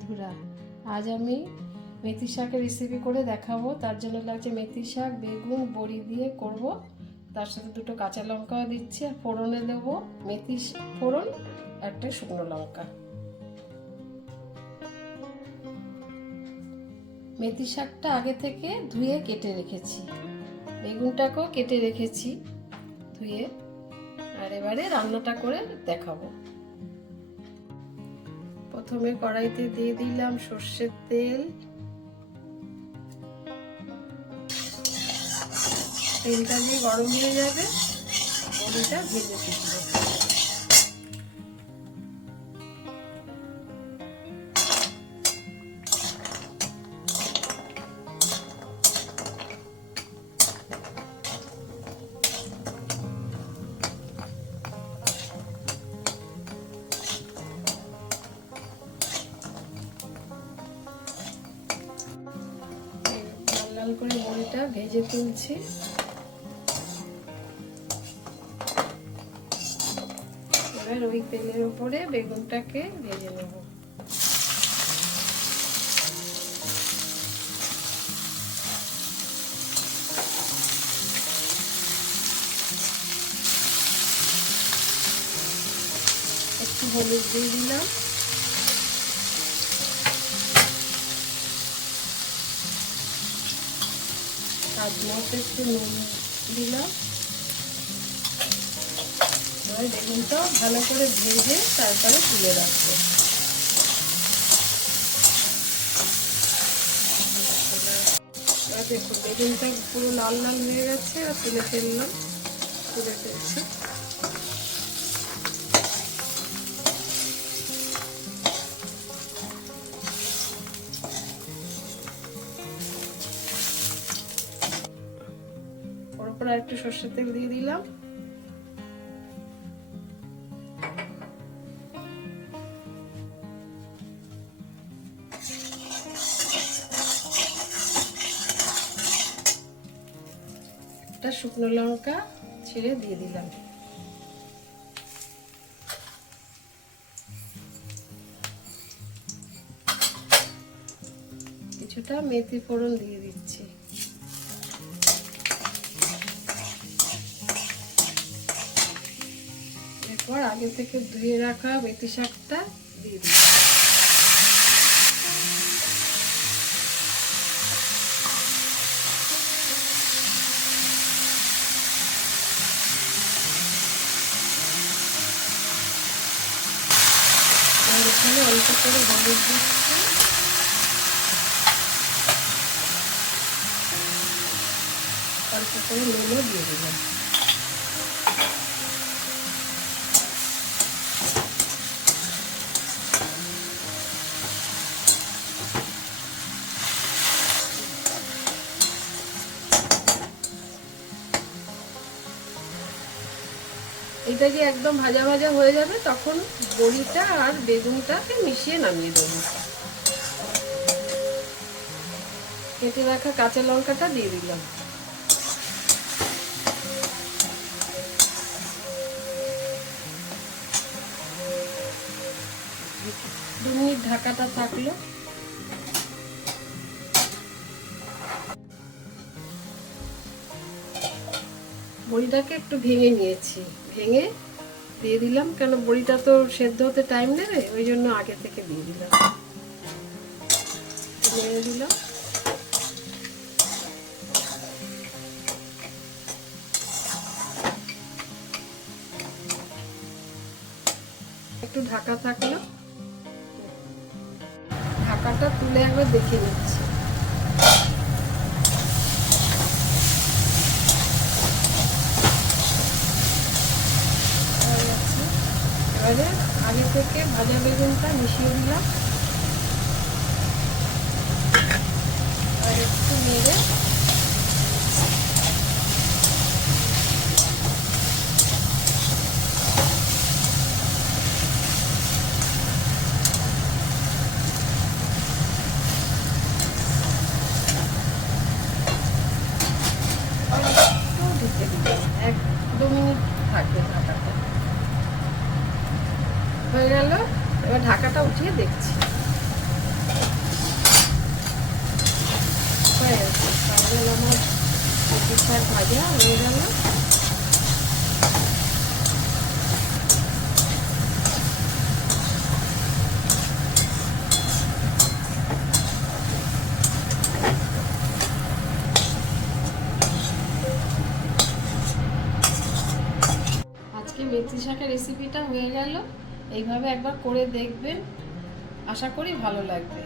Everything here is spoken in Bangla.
বন্ধুরা, আজ আমি মেথি শাকের রেসিপি করে দেখাবো। তার জন্য লাগছে মেথি শাক, বেগুন, বড়ি দিয়ে করব। তার সাথে দুটো কাঁচা লঙ্কাও দিচ্ছি, আর ফোড়নে দেব মেথি ফোড়ন, একটা শুকনো লঙ্কা। মেথি শাকটা আগে থেকে ধুয়ে কেটে রেখেছি, বেগুনটাকেও কেটে রেখেছি ধুয়ে। আর এবারে রান্নাটা করে দেখাবো। প্রথমে কড়াইতে দিয়ে দিলাম সর্ষের তেল। তেলটা দিয়ে গরম হয়ে যাবে, বড়িটা ভেজে তুলবো। লাল করে বড়িটা ভেজে তুলছি। এবার ওই তেলের উপরে বেগুনটাকে ভেজে নেব। একটু হলুদ দিয়ে দিলাম, স্বাদ মতো একটু নুন দিলাম। এবার বেগুনটাও ভালো করে ভেজে তারপরে তুলে রাখবো। এবার দেখুন বেগুনটা পুরো লাল লাল হয়ে গেছে, আর তুলে ফেললাম, তুলে ফেলছি। ওর আর একটু সর্ষের তেল দিয়ে দিলাম। একটা শুকনো লঙ্কা ছিঁড়ে দিয়ে দিলাম। কিছুটা মেথি ফোড়ন দিয়ে দিচ্ছি। এরপর আগে থেকে ধুয়ে রাখা মেথি শাকটা দিয়ে দিলাম। এখানে অল্প করে হলুদ দিচ্ছি, অল্প করে নুনও দিয়ে দিলাম। এটা যে একদম ভাজা ভাজা হয়ে যাবে, তখন বড়িটা আর বেগুনটাকে মিশিয়ে নামিয়ে দেবো। কেটে রাখা কাঁচা লঙ্কাটা দিয়ে দিলাম। দু মিনিট ঢাকাটা থাকলো। বড়িটাকে একটু ভেঙে নিয়েছি, ভেঙে দিয়ে দিলাম, কেন বড়িটা তো সেদ্ধ হতে টাইম নেবে, ওই জন্য আগে থেকে দিয়ে দিলাম। নেড়ে দিলাম। একটু ঢাকা থাকলো, ঢাকাটা তুলে একবার দেখে নিচ্ছি। এবারে আগে থেকে ভাজা বেগুনটা মিশিয়ে দিলাম, আর একটু নেড়ে ঢেকে দিলাম। 1-2 মিনিট থাকবে ঢাকাটা। হয়ে গেল, এবার ঢাকাটা উঠিয়ে দেখছি। ব্যাস তাহলে আমার মেথি শাক ভাজা হয়ে গেল। আজকে মেথি শাকের রেসিপিটা হয়ে গেল। এইভাবে একবার করে দেখবেন, আশা করি ভালো লাগবে।